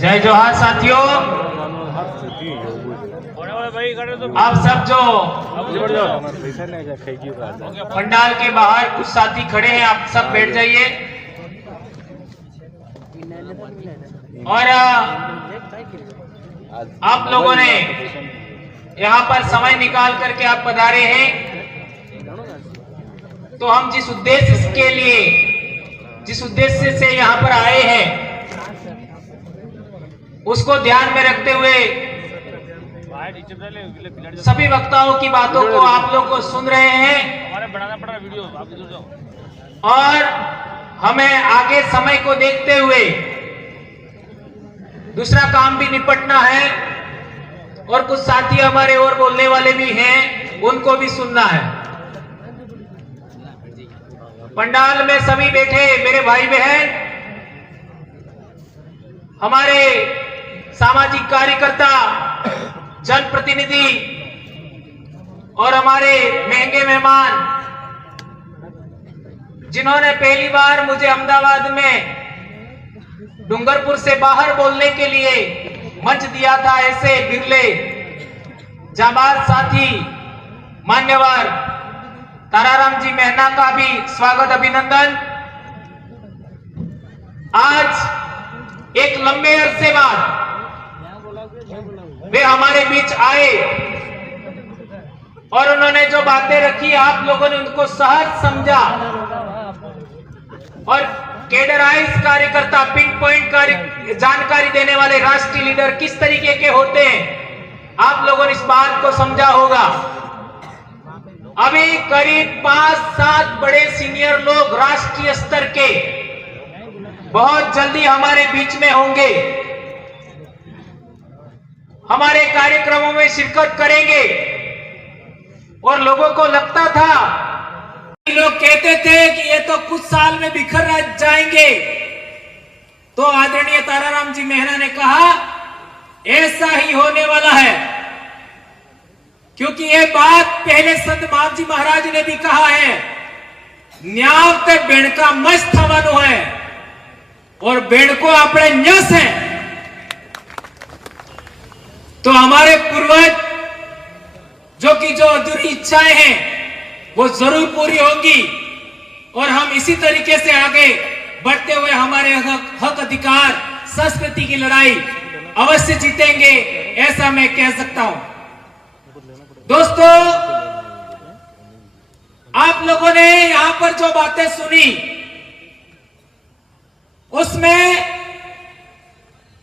जय जोहार साथियों। आप सब जो पंडाल के बाहर कुछ साथी खड़े हैं, आप सब बैठ जाइए। और आप लोगों ने यहाँ पर समय निकाल करके आप पधारे हैं, तो हम जिस उद्देश्य से यहाँ पर आए हैं उसको ध्यान में रखते हुए सभी वक्ताओं की बातों को आप लोग को सुन रहे हैं और हमें आगे समय को देखते हुए दूसरा काम भी निपटना है और कुछ साथी हमारे और बोलने वाले भी हैं, उनको भी सुनना है। पंडाल में सभी बैठे मेरे भाई बहन, हमारे सामाजिक कार्यकर्ता, जनप्रतिनिधि और हमारे महंगे मेहमान, जिन्होंने पहली बार मुझे अहमदाबाद में डूंगरपुर से बाहर बोलने के लिए मंच दिया था, ऐसे बिरले जाबाज साथी मान्यवर ताराराम जी मेहना का भी स्वागत, अभिनंदन। आज एक लंबे अरसे बाद वे हमारे बीच आए और उन्होंने जो बातें रखी, आप लोगों ने उनको सहज समझा और कैडराइज कार्यकर्ता, पिन पॉइंट जानकारी देने वाले राष्ट्रीय लीडर किस तरीके के होते हैं, आप लोगों ने इस बात को समझा होगा। अभी करीब 5-7 बड़े सीनियर लोग राष्ट्रीय स्तर के बहुत जल्दी हमारे बीच में होंगे, हमारे कार्यक्रमों में शिरकत करेंगे। और लोगों को लगता था, लोग कहते थे कि ये तो कुछ साल में बिखर जाएंगे, तो आदरणीय ताराराम जी मेहना ने कहा ऐसा ही होने वाला है, क्योंकि ये बात पहले संत माम जी महाराज ने भी कहा है, न्याव ते बेण का मस्त थवानो है और बेण को अपने न्यस है। तो हमारे पूर्वज जो अधूरी इच्छाएं हैं वो जरूर पूरी होंगी और हम इसी तरीके से आगे बढ़ते हुए हमारे हक अधिकार, संस्कृति की लड़ाई अवश्य जीतेंगे, ऐसा मैं कह सकता हूं। दोस्तों, आप लोगों ने यहां पर जो बातें सुनी उसमें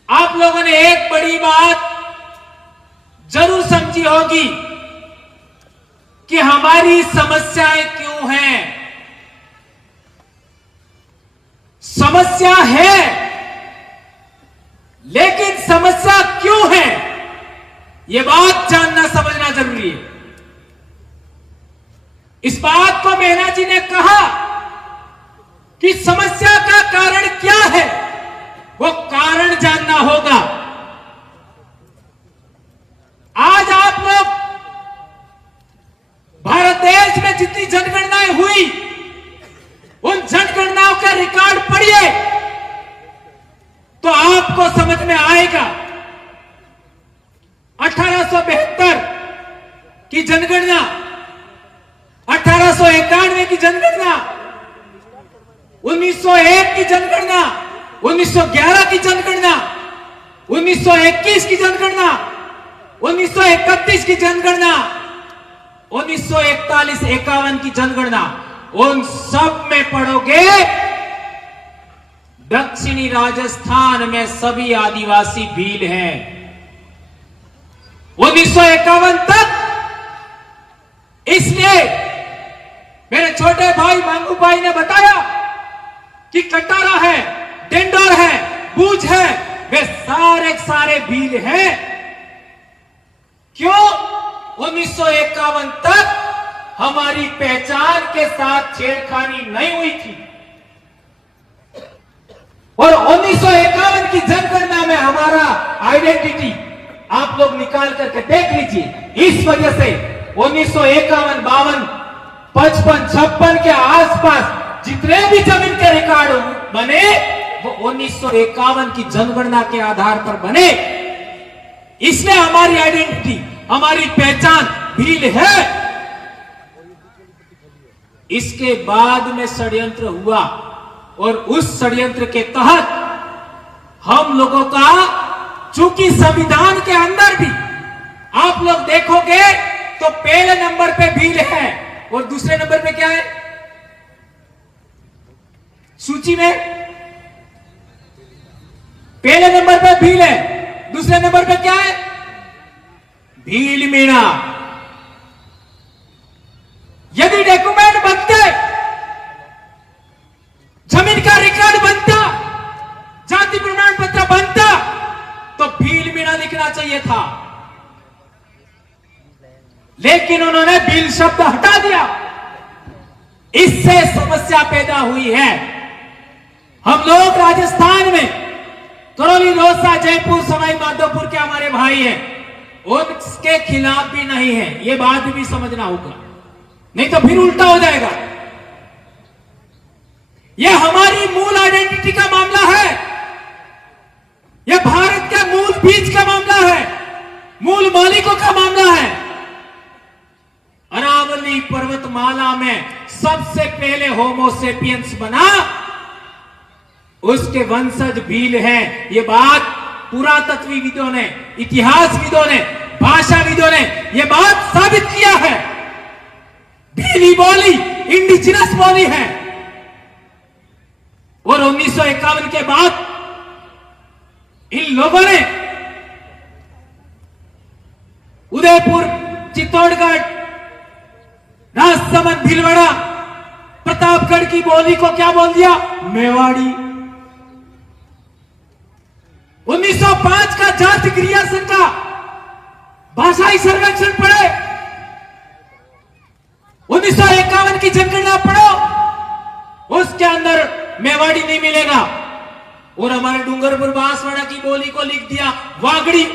आप लोगों ने एक बड़ी बात जरूर समझी होगी कि हमारी समस्याएं क्यों हैं। समस्या है, लेकिन समस्या क्यों है, यह बात जानना समझना जरूरी है। इस बात को मेहना जी ने कहा कि समस्या का कारण क्या है, वो कारण जानना होगा। आज आप लोग भारत देश में जितनी जनगणनाएं हुई, उन जनगणनाओं का रिकॉर्ड पढ़िए तो आपको समझ में आएगा। 1872 की जनगणना, 1891 की जनगणना, 1901 की जनगणना, 1911 की जनगणना, 1921 की जनगणना, 1931 की जनगणना, 1941-51 की जनगणना, उन सब में पढ़ोगे दक्षिणी राजस्थान में सभी आदिवासी भील हैं। 1951 तक, इसलिए मेरे छोटे भाई मांगू भाई ने बताया कि कटारा है, डेंडोर है, बूझ है, वे सारे भील हैं। क्यों? 1951 तक हमारी पहचान के साथ छेड़खानी नहीं हुई थी और 1951 की जनगणना में हमारा आइडेंटिटी आप लोग निकाल करके देख लीजिए। इस वजह से 1951, 52, 55, 56 के आसपास जितने भी जमीन के रिकॉर्ड बने वो 1951 की जनगणना के आधार पर बने, इसलिए हमारी आइडेंटिटी, हमारी पहचान भील है। इसके बाद में षड्यंत्र हुआ और उस षड्यंत्र के तहत हम लोगों का, चूंकि संविधान के अंदर भी आप लोग देखोगे तो पहले नंबर पे भील है और दूसरे नंबर पे क्या है सूची में? पहले नंबर पे भील है, दूसरे नंबर पे क्या है? भील मीणा। यदि डॉक्यूमेंट बनते, जमीन का रिकॉर्ड बनता, जाति प्रमाण पत्र बनता, तो भील मीणा लिखना चाहिए था, लेकिन उन्होंने भील शब्द हटा दिया। इससे समस्या पैदा हुई है। हम लोग राजस्थान में करौली, दौसा, जयपुर, सवाई माधोपुर के हमारे भाई हैं, उसके खिलाफ भी नहीं है, ये बात भी समझना होगा, नहीं तो फिर उल्टा हो जाएगा। यह हमारी मूल आइडेंटिटी का मामला है, यह भारत के मूल बीज का मामला है, मूल मालिकों का मामला है। अरावली पर्वतमाला में सबसे पहले होमोसेपियंस बना, उसके वंशज भील हैं। ये बात पुरातत्वविदों ने, इतिहासविदों ने, भाषाविदों ने यह बात साबित किया है। भीली बोली इंडिजिनस बोली है और 1951 के बाद इन लोगों ने उदयपुर, चित्तौड़गढ़, राजसमंद, भीलवाड़ा, प्रतापगढ़ की बोली को क्या बोल दिया? मेवाड़ी। 1905 का जाति क्रिया संघ का भाषाई सर्वेक्षण पढ़े, 1951 की जनगणना पढ़ो, उसके अंदर मेवाड़ी नहीं मिलेगा और हमारे डूंगरपुर बांसवाड़ा की बोली को लिख दिया वागड़ी।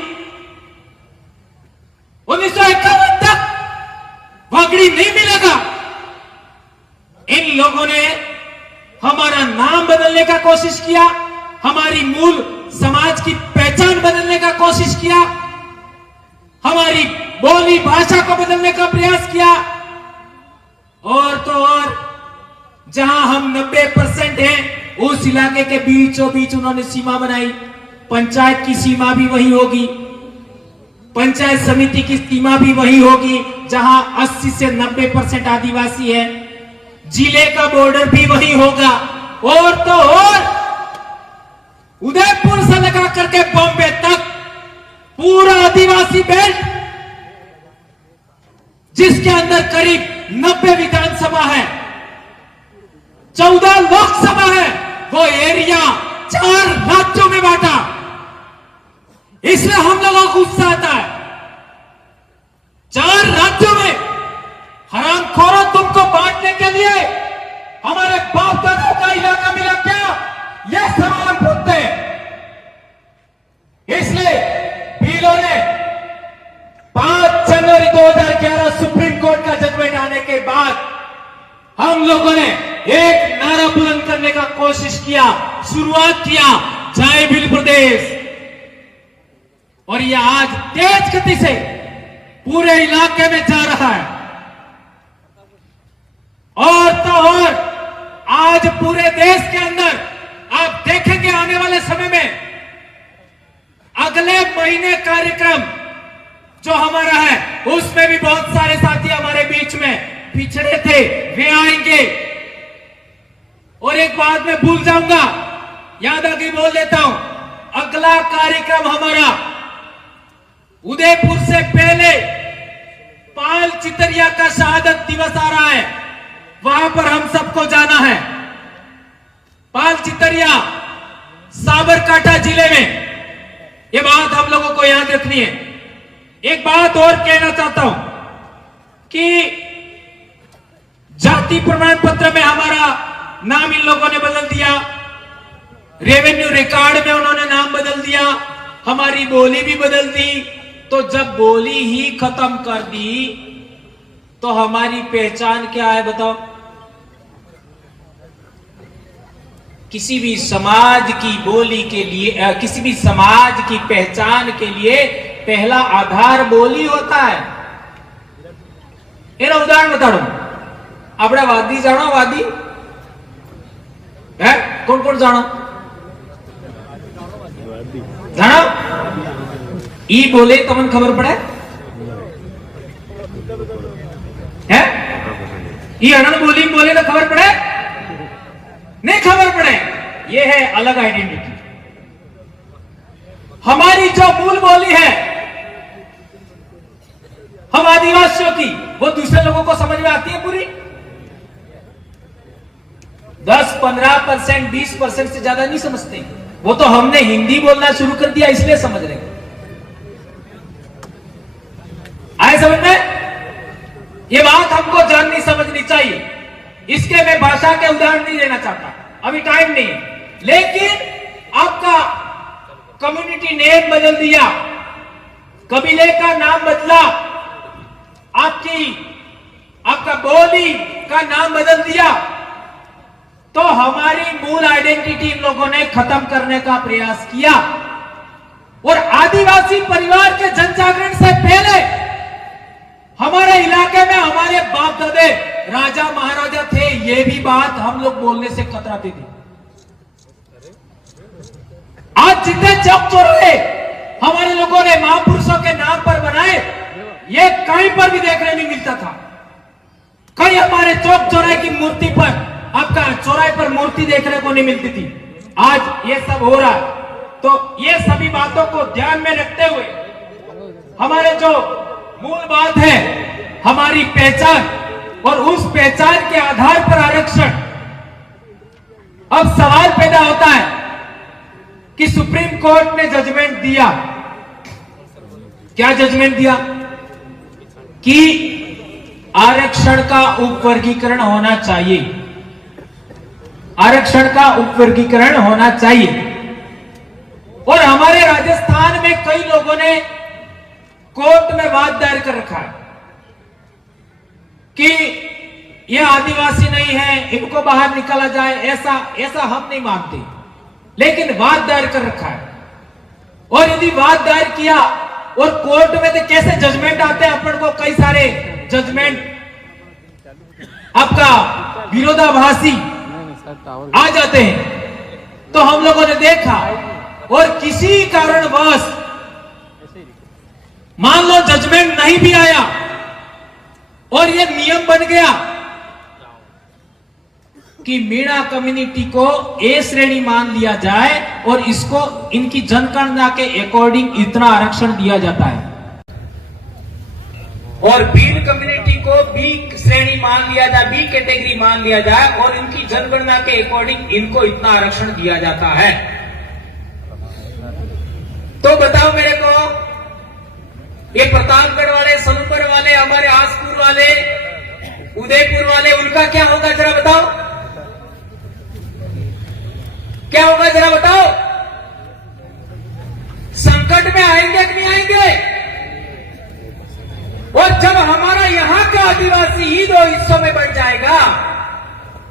1951 तक वागड़ी नहीं मिलेगा। इन लोगों ने हमारा नाम बदलने का कोशिश किया, हमारी मूल समाज की पहचान बदलने का कोशिश किया, हमारी बोली भाषा को बदलने का प्रयास किया। और तो और जहां हम 90% हैं, उस इलाके के बीचों बीच उन्होंने सीमा बनाई। पंचायत की सीमा भी वही होगी, पंचायत समिति की सीमा भी वही होगी जहां 80 से 90% आदिवासी है। जिले का बॉर्डर भी वही होगा। और तो और उदयपुर से लगा करके बॉम्बे तक पूरा आदिवासी बेल्ट, जिसके अंदर करीब 90 विधानसभा है, 14 लोकसभा है, वो एरिया 4 राज्यों में बांटा। इसलिए हम लोगों को गुस्सा आता है। 4 राज्यों में हरामखोरों, तुमको बांटने के लिए हमारे बाप दादा का इलाका मिला क्या? यह सवाल हम पूछते हैं। इसलिए भीलों ने 5 जनवरी 2011 सुप्रीम कोर्ट का जजमेंट आने के बाद हम लोगों ने एक नारा बुलंद करने का कोशिश किया, शुरुआत किया, जय भील प्रदेश। और यह आज तेज गति से पूरे इलाके में जा रहा है। और तो और आज पूरे देश के अंदर आप देखेंगे आने वाले समय में, अगले महीने कार्यक्रम जो हमारा है, उसमें भी बहुत सारे साथी हमारे बीच में पिछड़े थे, वे आएंगे। और एक बात मैं भूल जाऊंगा, याद आगे बोल देता हूं, अगला कार्यक्रम हमारा उदयपुर से पहले पाल चितरिया का शहादत दिवस आ रहा है, वहां पर हम सबको जाना है। पाल चितरिया साबरकांठा जिले में, यह बात हम लोगों को याद रखनी है। एक बात और कहना चाहता हूं कि जाति प्रमाण पत्र में हमारा नाम इन लोगों ने बदल दिया, रेवेन्यू रिकॉर्ड में उन्होंने नाम बदल दिया, हमारी बोली भी बदल दी। तो जब बोली ही खत्म कर दी तो हमारी पहचान क्या है बताओ? किसी भी समाज की बोली के लिए, किसी भी समाज की पहचान के लिए पहला आधार बोली होता है। एना उदाहरण बताड़ो। आपने वादी जानो? वादी है कौन कौन जानो? जानो? ई बोले तमन खबर पड़े है? ई अनन बोली बोले तो खबर पड़े? नहीं खबर पड़े। ये है अलग आइडेंटिटी। हमारी जो मूल बोली है हम आदिवासियों की, वो दूसरे लोगों को समझ में आती है पूरी? 10, 15%, 20% से ज्यादा नहीं समझते। वो तो हमने हिंदी बोलना शुरू कर दिया इसलिए समझ रहे। आए समझ में? ये बात हमको जाननी समझनी चाहिए। इसके मैं भाषा के उदाहरण नहीं लेना चाहता, अभी टाइम नहीं है। लेकिन आपका कम्युनिटी नेम बदल दिया, कबीले का नाम बदला, आपका बोली का नाम बदल दिया, तो हमारी मूल आइडेंटिटी इन लोगों ने खत्म करने का प्रयास किया। और आदिवासी परिवार के जन जागरण से पहले हमारे इलाके में हमारे बाप दादे राजा महाराजा थे, ये भी बात हम लोग बोलने से कतराते थे। आज जितने चौक चौराहे हमारे लोगों ने महापुरुषों के नाम पर बनाए, ये कहीं पर भी देखने नहीं मिलता था। कहीं हमारे चौक चौराहे की मूर्ति पर, आपका चौराहे पर मूर्ति देखने को नहीं मिलती थी। आज ये सब हो रहा है। तो ये सभी बातों को ध्यान में रखते हुए हमारे जो मूल बात है हमारी पहचान, और उस पहचान के आधार पर आरक्षण। अब सवाल पैदा होता है कि सुप्रीम कोर्ट ने जजमेंट दिया। क्या जजमेंट दिया? कि आरक्षण का उपवर्गीकरण होना चाहिए। आरक्षण का उपवर्गीकरण होना चाहिए। और हमारे राजस्थान में कई लोगों ने कोर्ट में वाद दायर कर रखा है कि ये आदिवासी नहीं है, इनको बाहर निकाला जाए। ऐसा हम नहीं मानते, लेकिन वाद दायर कर रखा है। और यदि वाद दायर किया और कोर्ट में तो कैसे जजमेंट आते हैं, अपन को कई सारे जजमेंट आपका विरोधाभासी आ जाते हैं। तो हम लोगों ने देखा, और किसी कारणवश मान लो जजमेंट नहीं भी आया और ये नियम बन गया कि मीणा कम्युनिटी को ए श्रेणी मान लिया जाए और इसको इनकी जनगणना के अकॉर्डिंग इतना आरक्षण दिया जाता है, और भील कम्युनिटी को बी श्रेणी मान लिया जाए, बी कैटेगरी मान लिया जाए, और इनकी जनगणना के अकॉर्डिंग इनको इतना आरक्षण दिया जाता है। तो बताओ मेरे को, ये प्रतापगढ़ वाले, सोनपुर वाले, हमारे आसपुर वाले, उदयपुर वाले, उनका क्या होगा जरा बताओ? क्या होगा जरा बताओ? संकट में आएंगे कि नहीं आएंगे? और जब हमारा यहां का आदिवासी ही 2 हिस्सों में बढ़ जाएगा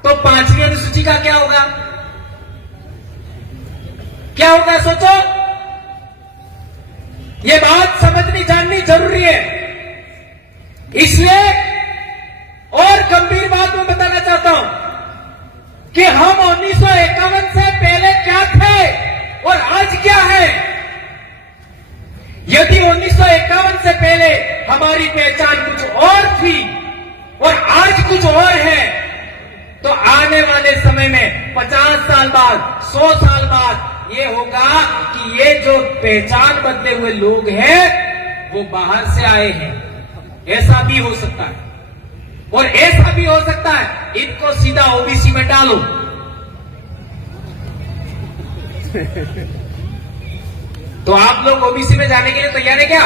तो 5वीं अनुसूची का क्या होगा? क्या होगा सोचो। ये बात समझनी जाननी जरूरी है। इसलिए और गंभीर बात मैं बताना चाहता हूं कि हम 1951 से पहले क्या थे और आज क्या है। यदि 1951 से पहले हमारी पहचान कुछ और थी और आज कुछ और है, तो आने वाले समय में 50 साल बाद, 100 साल बाद ये होगा कि ये जो पहचान बदले हुए लोग हैं वो बाहर से आए हैं। ऐसा भी हो सकता है, और ऐसा भी हो सकता है इनको सीधा ओबीसी में डालो। तो आप लोग ओबीसी में जाने के लिए तैयार है क्या?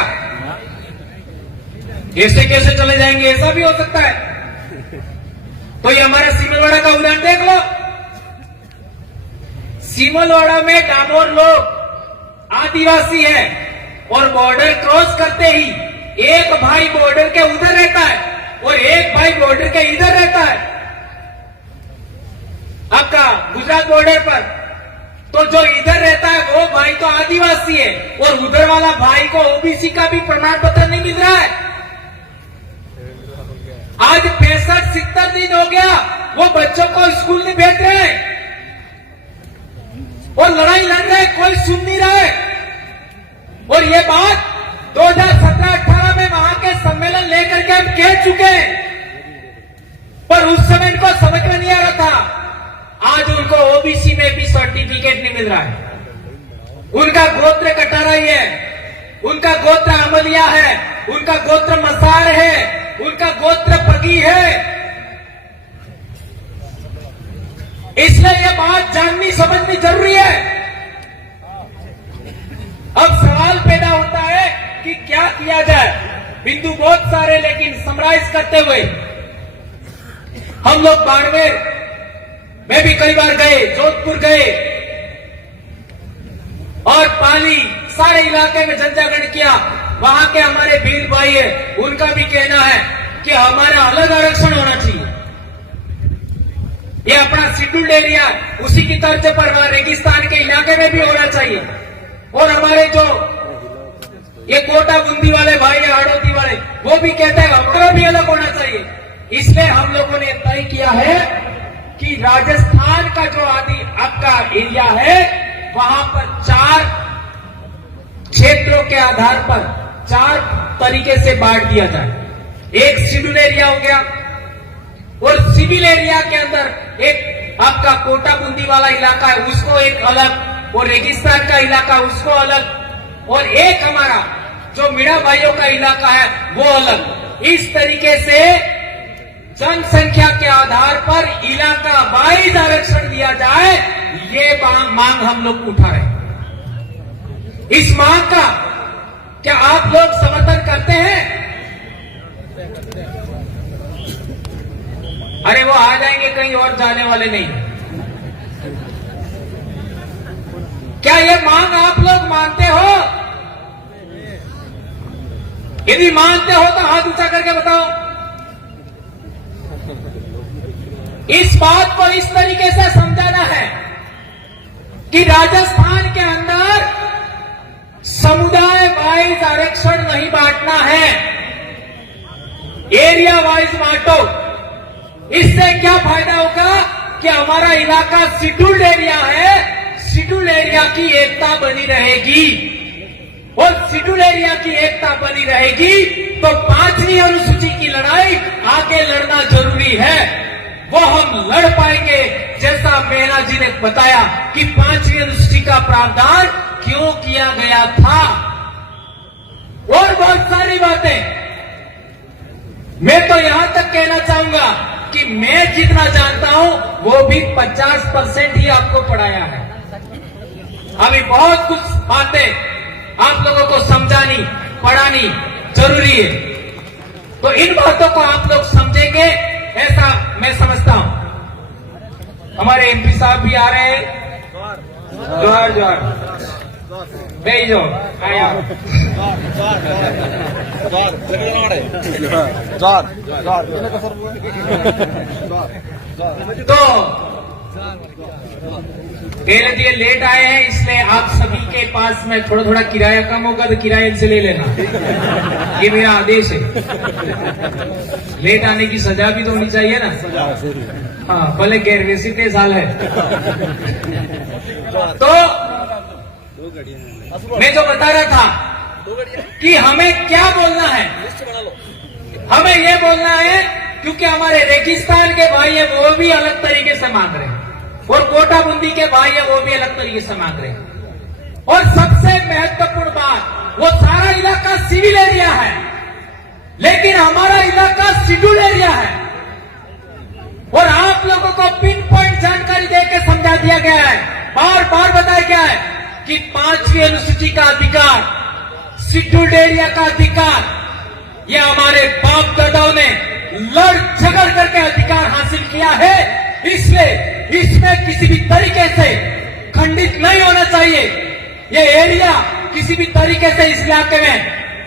ऐसे कैसे चले जाएंगे? ऐसा भी हो सकता है। तो ये हमारे सीमलवाड़ा का उदाहरण देख लो। सीमलवाड़ा में डामोर लोग आदिवासी है, और बॉर्डर क्रॉस करते ही एक भाई बॉर्डर के उधर रहता है और एक भाई बॉर्डर के इधर रहता है। आपका गुजरात बॉर्डर पर, तो जो इधर रहता है वो भाई तो आदिवासी है और उधर वाला भाई को ओबीसी का भी प्रमाण पत्र नहीं मिल रहा है। आज 65-70 दिन हो गया वो बच्चों को स्कूल नहीं भेज रहे हैं और लड़ाई लड़ रहे हैं, कोई सुन नहीं रहा है। और ये बात 2017-18 में वहां के सम्मेलन लेकर के हम कह चुके हैं, पर उस समय इनको समझ में नहीं आ रहा था। आज उनको ओबीसी में भी सर्टिफिकेट नहीं मिल रहा है। उनका गोत्र कटाराई है, उनका गोत्र अमलिया है, उनका गोत्र मसार है, उनका गोत्र पगी है। इसलिए यह बात जाननी समझनी जरूरी है। अब सवाल पैदा होता है कि क्या किया जाए। बिंदु बहुत सारे, लेकिन समराइज करते हुए हम लोग बाड़मेर में भी कई बार गए, जोधपुर गए और पाली सारे इलाके में जनजागरण किया। वहां के हमारे वीर भाई है, उनका भी कहना है कि हमारा अलग आरक्षण होना चाहिए। ये अपना शेड्यूल्ड एरिया उसी की तर्ज पर वहां रेगिस्तान के इलाके में भी होना चाहिए। और हमारे जो ये कोटा बूंदी वाले भाई है, हाड़ौती वाले, वो भी कहते हैं हमारा भी अलग होना चाहिए। इसलिए हम लोगों ने तय किया है कि राजस्थान का जो आदि आपका एरिया है वहां पर 4 क्षेत्रों के आधार पर 4 तरीके से बांट दिया जाए। एक शेड्यूल एरिया हो गया और सिविल एरिया के अंदर एक आपका कोटा बूंदी वाला इलाका है, उसको एक अलग, और रेगिस्तान का इलाका उसको अलग, और एक हमारा जो मीणा भाइयों का इलाका है वो अलग। इस तरीके से जनसंख्या के आधार पर इलाका वाइज आरक्षण दिया जाए, ये मांग हम लोग उठा रहे हैं। इस मांग का क्या आप लोग समर्थन करते हैं? अरे वो आ जाएंगे, कहीं और जाने वाले नहीं। क्या ये मांग आप लोग मानते हो? यदि मानते हो तो हाथ ऊंचा करके बताओ। इस बात को इस तरीके से समझाना है कि राजस्थान के अंदर समुदाय वाइज आरक्षण नहीं बांटना है, एरिया वाइज बांटो। इससे क्या फायदा होगा कि हमारा इलाका शेड्यूल्ड एरिया है, शेड्यूल्ड एरिया की एकता बनी रहेगी, और शेड्यूल्ड एरिया की एकता बनी रहेगी तो 5वीं अनुसूची की लड़ाई आगे लड़ना जरूरी है। वो हम लड़ पाएंगे, जैसा मेहरा जी ने बताया कि 5वीं अनुसूची का प्रावधान क्यों किया गया था, और बहुत सारी बातें। मैं तो यहां तक कहना चाहूंगा कि मैं जितना जानता हूं वो भी 50% ही आपको पढ़ाया है। अभी बहुत कुछ बातें आप लोगों को समझानी पढ़ानी जरूरी है, तो इन बातों को आप लोग समझेंगे ऐसा मैं समझता हूं। हमारे एमपी साहब भी आ रहे हैं। जोहार जोहार भेजो आया। तो पहले तो ये लेट आए हैं, इसलिए आप सभी के पास में थोड़ा थोड़ा किराया कम होगा तो किराए इनसे ले लेना, ये मेरा आदेश है। लेट आने की सजा भी तो होनी चाहिए ना। हाँ, भले गैर वैसे साल है। तो मैं जो बता रहा था कि हमें क्या बोलना है, हमें ये बोलना है क्योंकि हमारे रेगिस्तान के भाई है वो भी अलग तरीके से मांग रहे हैं, और कोटा बूंदी के भाई है वो भी अलग तरीके से मांग रहे हैं। और सबसे महत्वपूर्ण बात, वो सारा इलाका सिविल एरिया है, लेकिन हमारा इलाका शेड्यूल एरिया है। और आप लोगों को पिन पॉइंट जानकारी देकर समझा दिया गया है, बार बार बताया गया है कि 5वीं अनुसूची का अधिकार, शेड्यूल्ड एरिया का अधिकार, ये हमारे बाप दादाओं ने लड़ झगड़ करके अधिकार हासिल किया है। इसलिए इसमें किसी भी तरीके से खंडित नहीं होना चाहिए। ये एरिया किसी भी तरीके से इस इलाके में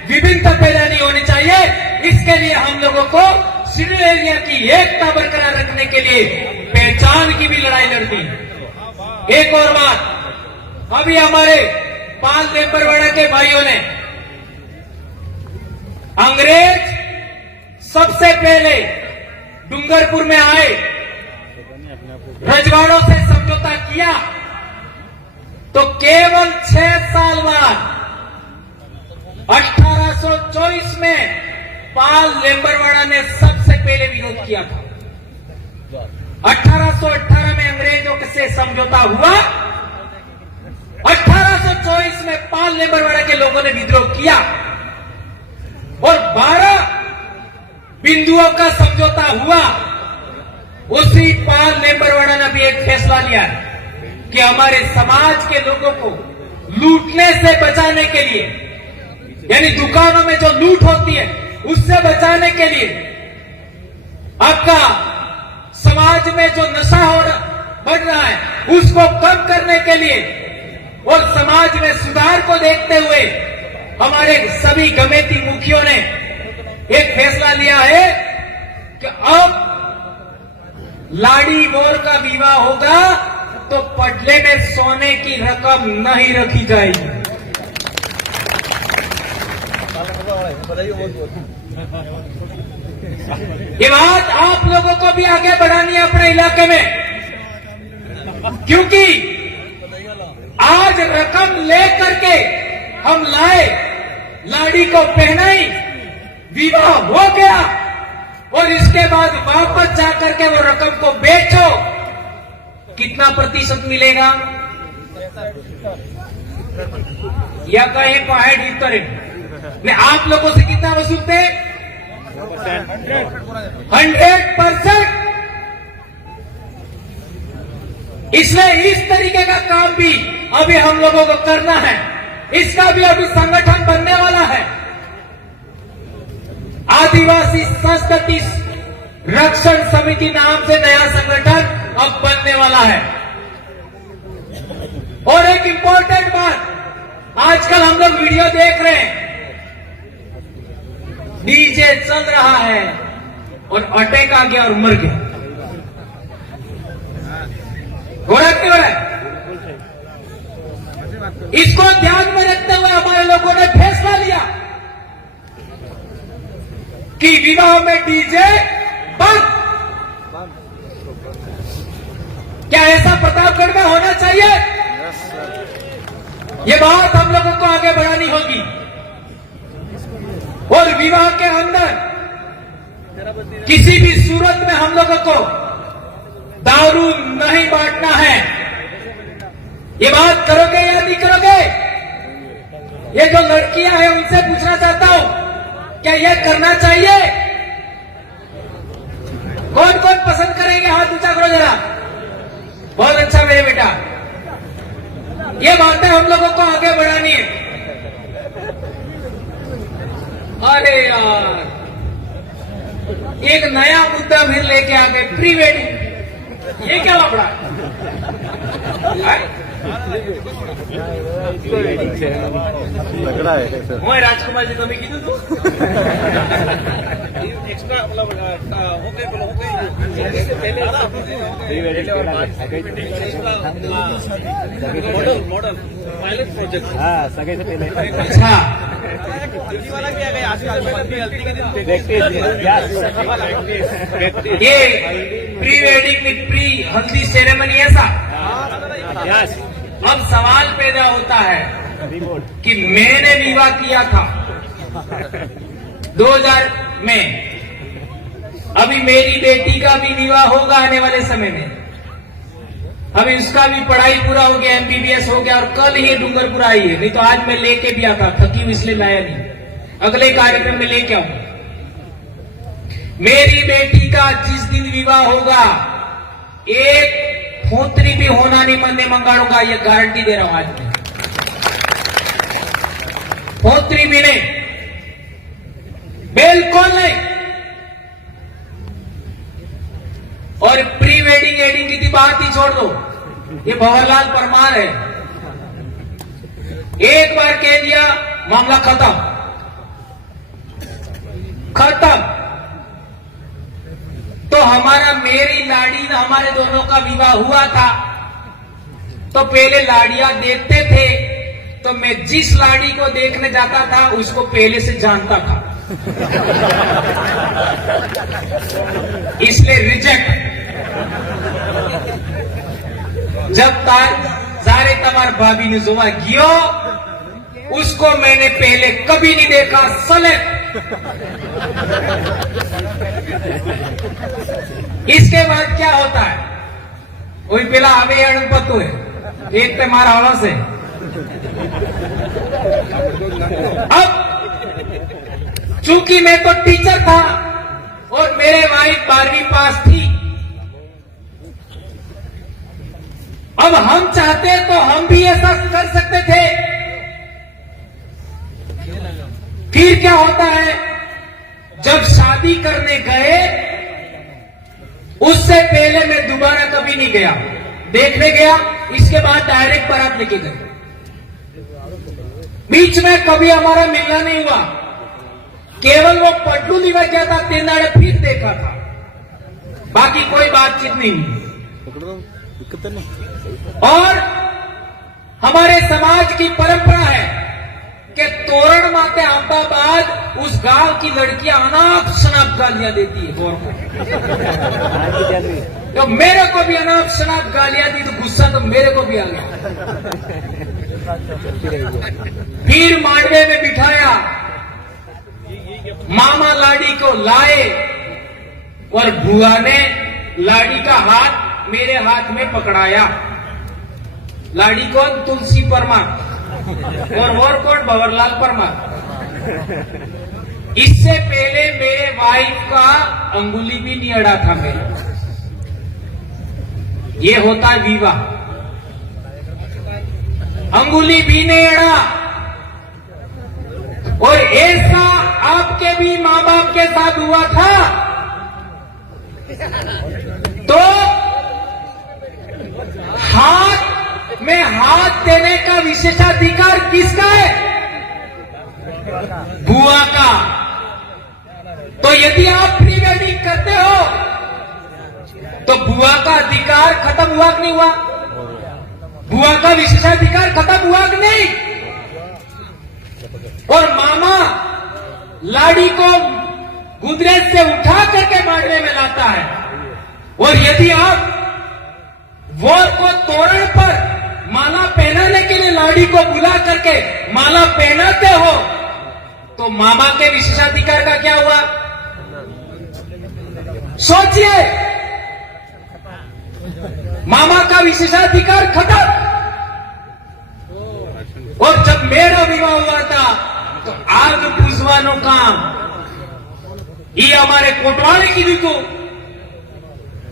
विभिन्नता पैदा नहीं होनी चाहिए। इसके लिए हम लोगों को शेड्यूल एरिया की एकता बरकरार रखने के लिए जान की भी लड़ाई लड़ती है। एक और बात, अभी हमारे 5 लेम्बरवाड़ा के भाइयों ने अंग्रेज सबसे पहले डूंगरपुर में आए, रजवाड़ों से समझौता किया, तो केवल 6 साल बाद 1824 में पाल लेम्बरवाड़ा ने सबसे पहले विरोध किया था। 1818 में अंग्रेजों से समझौता हुआ, 1824 में पाल लेम्बरवाड़ा के लोगों ने विद्रोह किया और 12 बिंदुओं का समझौता हुआ। उसी पाल लेम्बरवाड़ा ने भी एक फैसला लिया कि हमारे समाज के लोगों को लूटने से बचाने के लिए, यानी दुकानों में जो लूट होती है उससे बचाने के लिए, आपका समाज में जो नशा बढ़ रहा है उसको कम करने के लिए और समाज में सुधार को देखते हुए हमारे सभी गमेती मुखियों ने एक फैसला लिया है कि अब लाड़ी मोर का विवाह होगा तो पटले में सोने की रकम नहीं रखी जाएगी। ये बात आप लोगों को भी आगे बढ़ानी है अपने इलाके में, क्योंकि आज रकम लेकर के हम लाए, लाड़ी को पहनाई, विवाह हो गया और इसके बाद वापस जाकर के वो रकम को बेचो, कितना प्रतिशत मिलेगा? या कहीं पहाड़ इतरे मैं आप लोगों से कितना वसूलते? 100%। इसलिए इस तरीके का काम भी अभी हम लोगों को करना है। इसका भी अभी संगठन बनने वाला है। आदिवासी संस्कृति रक्षण समिति नाम से नया संगठन अब बनने वाला है। और एक इंपॉर्टेंट बात, आजकल हम लोग वीडियो देख रहे हैं, डीजे चल रहा है और अटैक आ गया और मर गया। हो रहा क्यों है? इसको ध्यान में रखते हुए हमारे लोगों ने फैसला लिया कि विवाह में डीजे बंद। क्या ऐसा प्रतापगढ़ में होना चाहिए? ये बात हम लोगों को आगे बढ़ानी होगी। और विवाह के अंदर किसी भी सूरत में हम लोगों को दारू नहीं बांटना है। ये बात करोगे या नहीं करोगे? ये जो लड़कियां हैं उनसे पूछना चाहता हूं, क्या ये करना चाहिए? कौन कौन पसंद करेंगे? हाथ ऊंचा करो जरा। बहुत अच्छा मेरे बेटा। ये बातें हम लोगों को आगे बढ़ानी है। अरे यार, एक नया मुद्दा फिर लेके आ गए, प्री वेडिंग। ये क्या लफड़ा है? मैं राजकुमार जी तुम्हें कीधु तू एक्स्ट्रा मॉडल पायलट प्रोजेक्ट। हाँ, सगे से पहले। अच्छा, ये प्री वेडिंग विद प्री हल्दी सेरेमनी ऐसा। अब सवाल पैदा होता है कि मैंने विवाह किया था 2000 में, अभी मेरी बेटी का भी विवाह होगा आने वाले समय में। अभी उसका भी पढ़ाई पूरा हो गया, MBBS हो गया और कल ही डूंगरपुर आई है। नहीं तो आज मैं लेके भी आता, थकी हुई इसलिए लाया नहीं, अगले कार्यक्रम में लेके आऊंगा। मेरी बेटी का जिस दिन विवाह होगा, एक खोतरी भी होना नहीं मन मंगाड़ूंगा, ये गारंटी दे रहा हूं। आज मैं खोतरी भी नहीं, बिल्कुल नहीं। और प्री वेडिंग एडिंग की बात ही छोड़ दो, ये भंवरलाल परमार है, एक बार कह दिया मामला खत्म। तो हमारा मेरी लाड़ी हमारे दोनों का विवाह हुआ था, तो पहले लाड़ियां देखते थे, तो मैं जिस लाड़ी को देखने जाता था उसको पहले से जानता था, इसलिए रिजेक्ट। जब जारे तमार भाभी ने जोवा गियो, उसको मैंने पहले कभी नहीं देखा, सेलेक्ट। इसके बाद क्या होता है, वही पहला हमें अणपतो है, एक पे मारा हवा से। अब चूंकि मैं तो टीचर था और मेरे वाइफ 12वीं पास थी, अब हम चाहते तो हम भी ऐसा कर सकते थे। फिर क्या होता है, जब शादी करने गए उससे पहले मैं दोबारा कभी नहीं गया, देखने गया, इसके बाद डायरेक्ट बारात लेके गए। बीच में कभी हमारा मिलना नहीं हुआ, केवल वो पटलू दिवस गया था, 3 दाड़े फिर देखा था, बाकी कोई बातचीत नहीं हुई। और हमारे समाज की परंपरा है कि तोरण माते आंबा बाद उस गांव की लड़कियां अनाप शनाप गालियां देती है गौर को। तो मेरे को भी अनाप शनाप गालियां दी, तो गुस्सा तो मेरे को भी आ गया। फिर मांडवे में बिठाया, मामा लाड़ी को लाए और बुआ ने लाड़ी का हाथ मेरे हाथ में पकड़ाया। लाड़ी कौन? तुलसी परमार और कौन? भंवरलाल परमार। इससे पहले मेरे वाइफ का अंगुली भी नहीं अड़ा था मेरे। ये होता है विवाह, अंगुली भी नहीं अड़ा। और ऐसा आपके भी मां बाप के साथ हुआ था, तो हाथ में हाथ देने का विशेषाधिकार किसका है? बुआ का। तो यदि आप प्री वेडिंग करते हो तो बुआ का अधिकार खत्म हुआ कि नहीं हुआ? बुआ का विशेषाधिकार खत्म हुआ कि नहीं? और मामा लाड़ी को गुदरेज से उठा करके मांडवे में लाता है, और यदि आप वोर को तोरण पर माला पहनाने के लिए लाड़ी को बुला करके माला पहनाते हो, तो मामा के विशेषाधिकार का क्या हुआ? सोचिए, मामा का विशेषाधिकार खत्म। और जब मेरा विवाह हुआ था तो आग बुझवानो काम ये हमारे कोटवाले की भी को,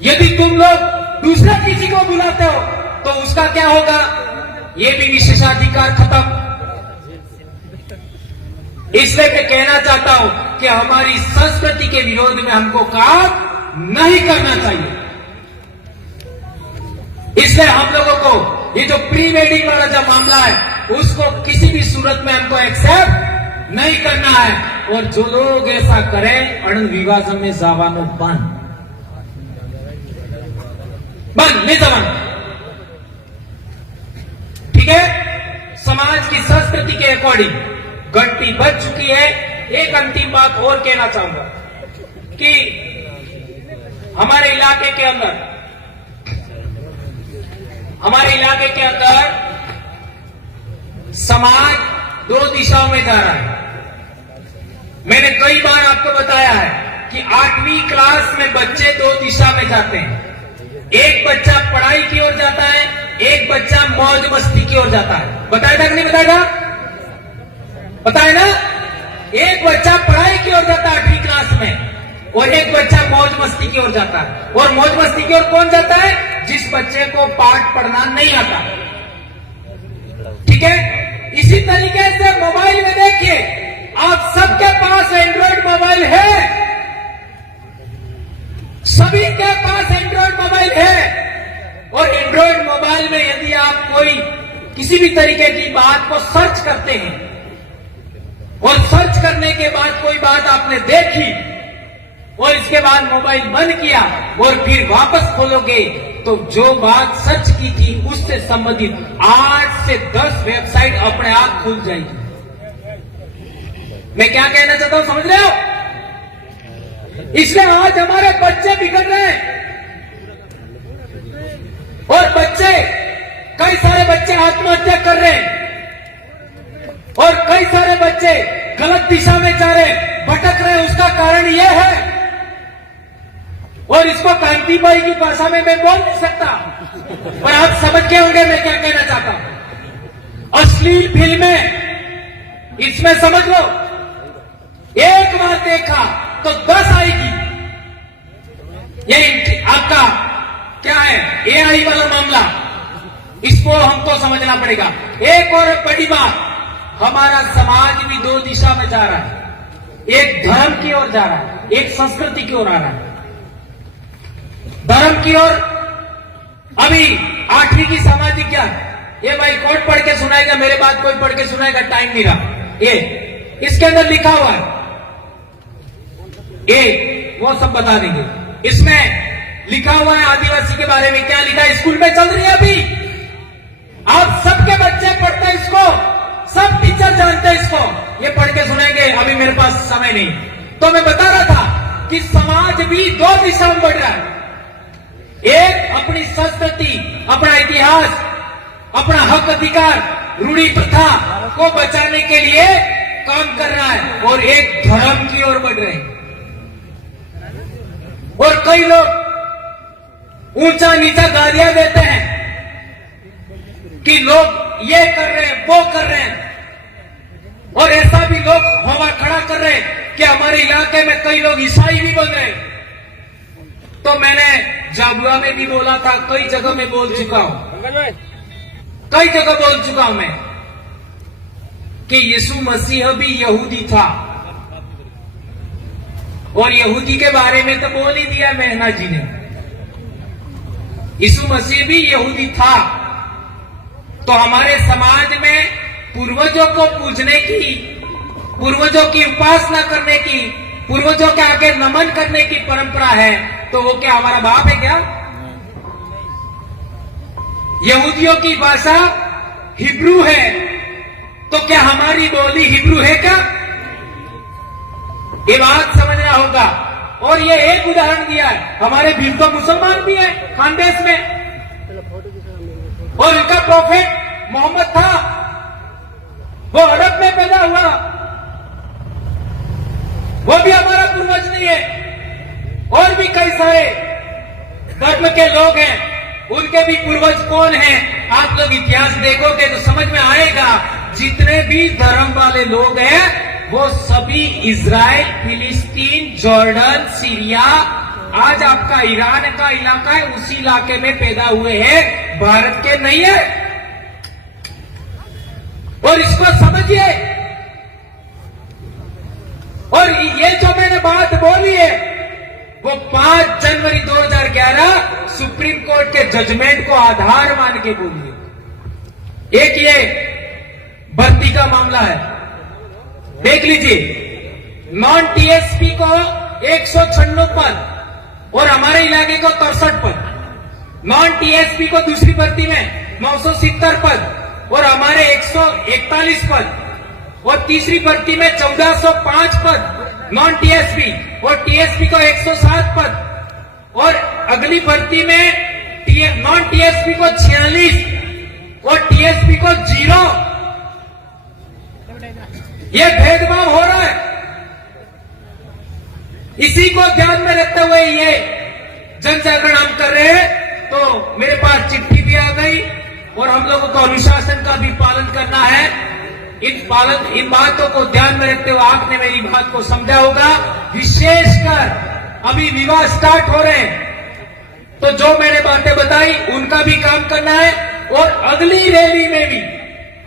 यदि तुम लोग दूसरा किसी को बुलाते हो तो उसका क्या होगा? ये भी विशेषाधिकार खत्म। इसलिए मैं कहना चाहता हूं कि हमारी संस्कृति के विरोध में हमको काम नहीं करना चाहिए। इसलिए हम लोगों को ये जो प्री वेडिंग वाला जो मामला है उसको किसी भी सूरत में हमको एक्सेप्ट नहीं करना है। और जो लोग ऐसा करें अणु विवाह में जावानो बंद नहीं जवान, ठीक है? समाज की संस्कृति के अकॉर्डिंग घंटी बज चुकी है। एक अंतिम बात और कहना चाहूंगा कि हमारे इलाके के अंदर समाज 2 दिशाओं में जा रहा है। मैंने कई बार आपको बताया है कि 8वीं क्लास में बच्चे 2 दिशा में जाते हैं। एक बच्चा पढ़ाई की ओर जाता है, एक बच्चा मौज मस्ती की ओर जाता है। बताया था कि नहीं बताया? बताया ना? एक बच्चा पढ़ाई की ओर जाता है 8वीं क्लास में, और एक बच्चा मौज मस्ती की ओर जाता है। और मौज मस्ती की ओर कौन जाता है? जिस बच्चे को पाठ पढ़ना नहीं आता, ठीक है? इसी तरीके से मोबाइल में देखिए, आप सबके पास एंड्रॉइड मोबाइल है, सभी के पास एंड्रॉइड मोबाइल है। और एंड्रॉइड मोबाइल में यदि आप कोई किसी भी तरीके की बात को सर्च करते हैं और सर्च करने के बाद कोई बात आपने देखी, और इसके बाद मोबाइल बंद किया और फिर वापस खोलोगे तो जो बात सच की थी उससे संबंधित 8 से 10 वेबसाइट अपने आप खुल जाएगी। मैं क्या कहना चाहता हूं, समझ रहे हो? इसलिए आज हमारे बच्चे बिगड़ रहे हैं और कई सारे बच्चे आत्महत्या कर रहे हैं और कई सारे बच्चे गलत दिशा में जा रहे, भटक रहे हैं। उसका कारण यह है, और इसको कांति भाई की भाषा में मैं बोल नहीं सकता, पर आप समझ के होंगे मैं क्या कहना चाहता हूं। अश्लील फिल्में, इसमें समझ लो, एक बार देखा तो 10 आएगी। ये आपका क्या है, एआई वाला मामला, इसको हमको समझना पड़ेगा। एक और बड़ी बात, हमारा समाज भी 2 दिशा में जा रहा है। एक धर्म की ओर जा रहा है, एक संस्कृति की ओर आ रहा है। धर्म की ओर अभी 8वीं की सामाजिक ज्ञान, ये भाई कौन पढ़ के सुनाएगा, मेरे बात कोई पढ़ के सुनाएगा, टाइम नहीं रहा। ये इसके अंदर लिखा हुआ है, ये वो सब बता देंगे। इसमें लिखा हुआ है आदिवासी के बारे में, क्या लिखा है, स्कूल में चल रही है अभी, आप सबके बच्चे पढ़ते हैं इसको, सब टीचर जानते हैं इसको, ये पढ़ के सुनेंगे, अभी मेरे पास समय नहीं। तो मैं बता रहा था कि समाज भी 2 दिशा में बढ़ रहा है। एक अपनी संस्कृति, अपना इतिहास, अपना हक अधिकार, रूढ़ी प्रथा को बचाने के लिए काम कर रहा है, और एक धर्म की ओर बढ़ रहे हैं। और कई लोग ऊंचा नीचा गालियां देते हैं कि लोग ये कर रहे हैं, वो कर रहे हैं, और ऐसा भी लोग हवा खड़ा कर रहे हैं कि हमारे इलाके में कई लोग ईसाई भी बन रहे हैं। तो मैंने जाबुआ में भी बोला था, कई जगह में बोल चुका हूं, कई जगह बोल चुका हूं मैं कि यीशु मसीह भी यहूदी था, और यहूदी के बारे में तो बोल ही दिया मेहना जी ने। यीशु मसीह भी यहूदी था। तो हमारे समाज में पूर्वजों को पूजने की, पूर्वजों की उपासना करने की, पूर्वजों के आगे नमन करने की परंपरा है, तो वो क्या हमारा बाप है क्या? यहूदियों की भाषा हिब्रू है, तो क्या हमारी बोली हिब्रू है क्या? ये बात समझना होगा। और ये एक उदाहरण दिया है, हमारे भीड़ तो मुसलमान भी है खानदेश में, और इनका प्रॉफिट मोहम्मद था, वो अरब में पैदा हुआ, वो भी हमारा पूर्वज नहीं है। और भी कई सारे धर्म के लोग हैं, उनके भी पूर्वज कौन हैं? आप लोग इतिहास देखोगे तो समझ में आएगा। जितने भी धर्म वाले लोग हैं वो सभी इजराइल, फिलिस्तीन, जॉर्डन, सीरिया, आज आपका ईरान का इलाका है, उसी इलाके में पैदा हुए हैं, भारत के नहीं है। और इसको समझिए। और ये जो मैंने बात बोली है वो 5 जनवरी 2011 सुप्रीम कोर्ट के जजमेंट को आधार मान के बोली है। एक ये भर्ती का मामला है, देख लीजिए, नॉन टीएसपी को 196 पद और हमारे इलाके को 63 पद, नॉन टीएसपी को दूसरी भर्ती में 970 पद और हमारे 141 पद, और तीसरी भर्ती में 1405 पद नॉन टीएसपी, और टीएसपी को 107 पद, और अगली भर्ती में नॉन टीएसपी को 46 और टीएसपी को 0। ये भेदभाव हो रहा है। इसी को ध्यान में रखते हुए ये जन जागरण हम कर रहे हैं। तो मेरे पास चिट्ठी भी आ गई, और हम लोगों को अनुशासन का भी पालन करना है। इन बातों को ध्यान में रखते हुए आपने मेरी बात को समझा होगा। विशेषकर अभी विवाह स्टार्ट हो रहे हैं, तो जो मैंने बातें बताई उनका भी काम करना है, और अगली रैली में भी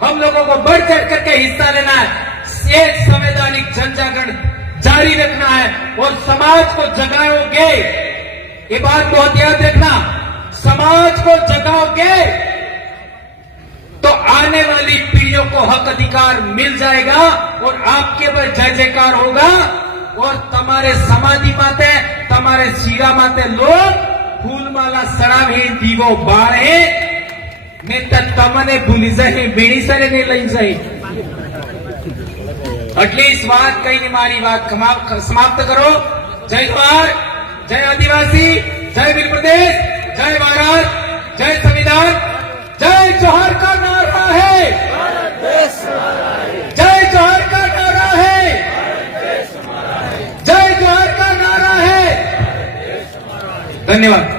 हम लोगों को बढ़ चढ़ करके हिस्सा लेना है। एक संवैधानिक जन जागरण जारी रखना है और समाज को जगाओगे, ये बात बहुत याद रखना, समाज को जगाओगे तो आने वाली पीढ़ियों को हक अधिकार मिल जाएगा और आपके ऊपर जय जयकार होगा। और तमारे समाधि माते तमारे शीरा माते लोग फूलमाला सड़ावे दीवो बाळे ने तमने भूली जाए बेड़ी सरे ने लई जाए એટલે इस बात कहीं मारी बात समाप्त करो। जय जवाहर, जय आदिवासी, जय मिल प्रदेश, जय भारत, जय संविधान, जय जोहर का नारा है, जय जोहर का नारा है, जय जोहर का नारा है। धन्यवाद।